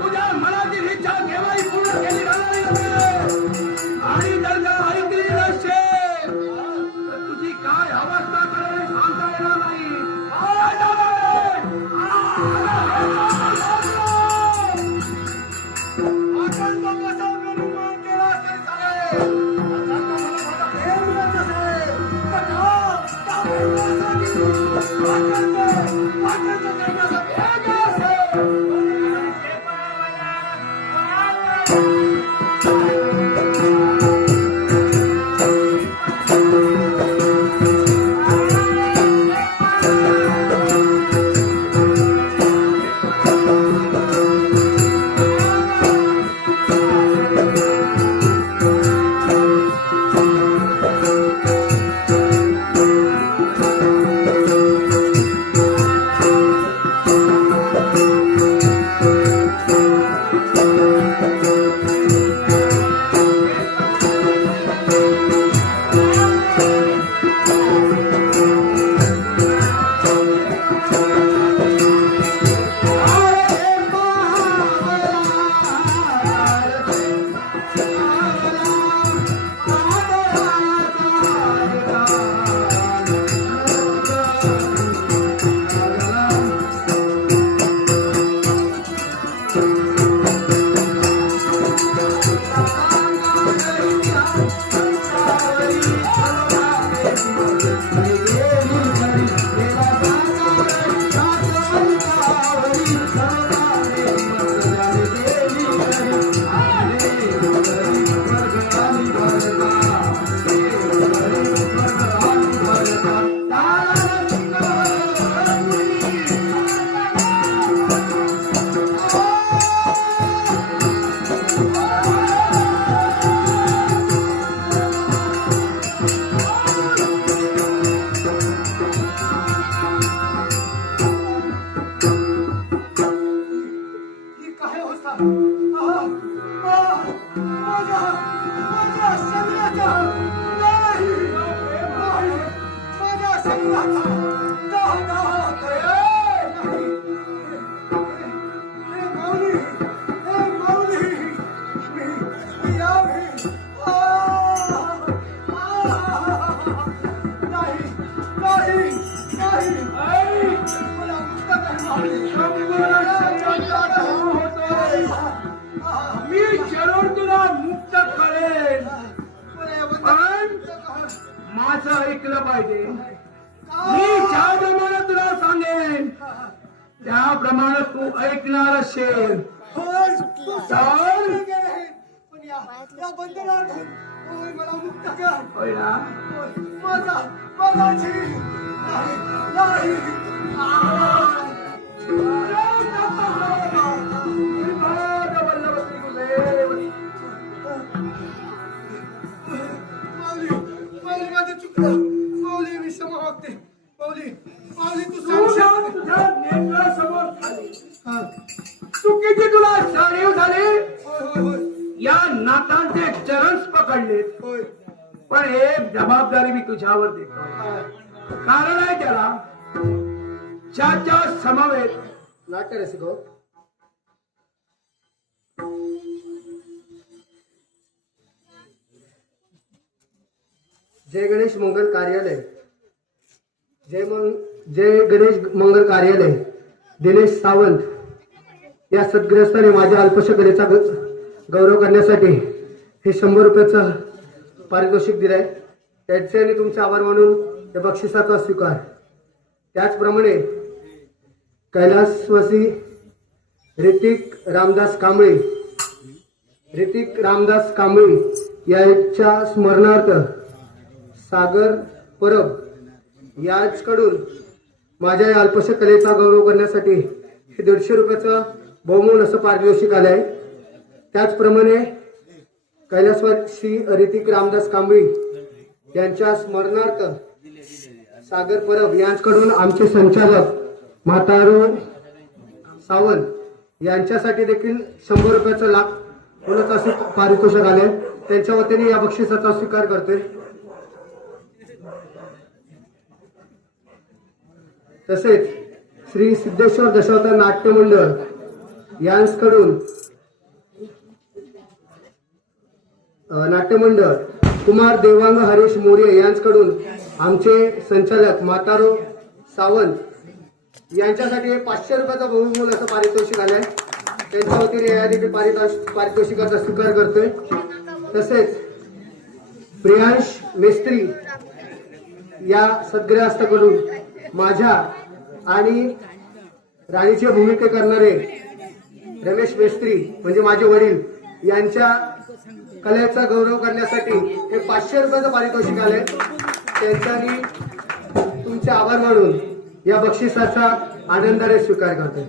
तुझ्या मनातील मी जरूर तुला मुक्त करेन, पण माझं ऐकलं पाहिजे. मी ज्याप्रमाणे तुला सांगेन त्याप्रमाणे तू ऐकणार असेल तर या बंधनातून मला मुक्त कर. होय ना? माझा जीव नाही. माऊली माझं चुकलं. माऊली मी क्षमा मागते. माऊली तू सांग. तुझ्या नेत्रासमोर झाली चुकीची तुला जाणीव झाली. होय या नातांचे चरणच पकडलेत, होय. पण एक जबाबदारी मी तुझ्यावर देतो. कारण आहे त्याला ज्याच्या समवेत नाट्य रसिको जय गणेश मंगल कार्यालय, जय गणेश मंगल कार्यालय दिनेश सावंत या सद्ग्रस्ताने माझ्या अल्पशा कलेचा गौरव करण्यासाठी हे 100 रुपयाचं पारितोषिक दिलंय. त्याचे आणि तुमचे आभार मानून या बक्षिसाचा स्वीकार. त्याचप्रमाणे कैलासवासी ऋतिक रामदास कांबळे यांच्या स्मरणार्थ सागर परब याचकडून माझ्या या अल्पशा कलेचा गौरव करण्यासाठी हे 150 रुपयाचं बहुमूल्य असं पारितोषिक आलंय. त्याचप्रमाणे कैलासवासी ऋतिक रामदास कांबळे यांच्या स्मरणार्थ सागर परब यांच्याकडून आमचे संचालक म्हातारो सावंत यांच्यासाठी देखील 100 रुपयाचं लाख बोलत असे पारितोषिक आले. त्यांच्या वतीने या बक्षिसाचा स्वीकार करतोय. तसेच श्री सिद्धेश्वर दशावतार नाट्य मंडळ यांच्याकडून नाट्यमंडळ कुमार देवांग हरीश मोरे यांच्याकडून आमचे संचालक म्हातारो सावंत यांच्यासाठी 500 रुपयाचा बहुमूल्य असं पारितोषिक आलंय. त्यांच्या वतीने या देखील पारितोषिकाचा स्वीकार करतोय. तसेच प्रियांश मेस्त्री या सद्ग्रस्ताकडून माझ्या आणि राणीची भूमिका करणारे रमेश मेस्त्री म्हणजे माझे वडील यांच्या कलेचा गौरव करण्यासाठी हे 500 रुपयाचं पारितोषिक आले. त्यांच्यानी तुमचे आभार मानून या बक्षिसाचा आनंदाने स्वीकार करतोय.